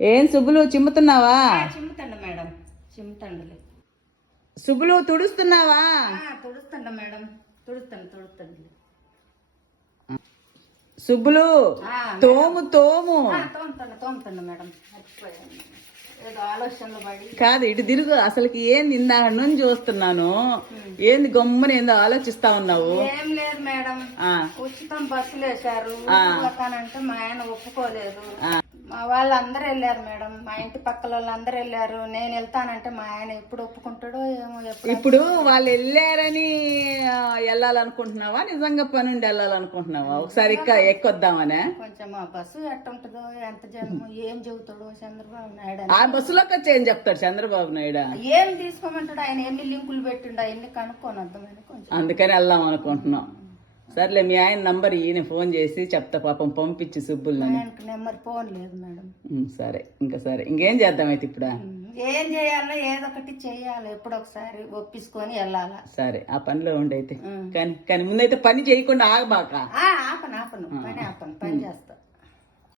ఏం సుబ్బులు చిమ్ముతున్నావా? చిమ్ముతండ మేడం. చిమ్ముతండలే. సుబ్బులు తుడుస్తున్నావా? తుడుస్తుండ మేడం. తుడుస్తాను తుడుస్తాను సుబ్బులు తోము తోము. తోముతండ తోముతండ మేడం. కాదు ఇటు తిరుగు. అసలుకి ఏంది ఇందాక నుంచి చూస్తున్నాను? ఏంది గమ్మున ఏందో ఆలోచిస్తా ఉన్నావు? ఏం లేదు మేడం. ఉచితం బస్సులు వేశారు అంటే మా ఆయన ఒప్పుకోలేదు. మా వాళ్ళు అందరూ వెళ్ళారు మేడం. మా ఇంటి పక్కల వాళ్ళు అందరూ వెళ్ళారు. నేను వెళ్తానంటే మా ఆయన ఎప్పుడు ఒప్పుకుంటాడో ఏమో ఎప్పుడు ఇప్పుడు వాళ్ళు వెళ్ళారని వెళ్ళాలనుకుంటున్నావా? నిజంగా పని ఉండి వెళ్ళాలనుకుంటున్నావా? ఒకసారి ఎక్కొద్దామనే? కొంచెం ఆ బస్సు ఎట్టుంటుందో ఎంత జనమో ఏం చెబుతాడో చంద్రబాబు నాయుడు అని. ఆ బస్సులోకి వచ్చి ఏం చెప్తాడు చంద్రబాబు నాయుడు? ఏం తీసుకోమంటాడు ఆయన? ఎన్ని లింకులు పెట్టిండు? అవన్నీ కనుక్కొని వద్దామని కొంచెం. అందుకని వెళ్దాం అనుకుంటున్నాం. సర్లే మీ ఆయన నంబర్ ఈయన ఫోన్ చేసి చెప్తా పాపం పంపించి ఆయనకు నెంబర్ ఫోన్ లేదు మేడం. సరే ఇంకా సరే. ఇంకేం చేద్దాం అయితే ఇప్పుడు? ఏం చేయాలో ఏదో ఒకటి చేయాలి. ఎప్పుడు ఒకసారి ఒప్పించుకొని వెళ్ళాలా. సరే ఆ పనిలో ఉండైతే కానీ కానీ ముందైతే పని చేయకుండా ఆగబాక. ఆ, ఆపను ఆపను. పని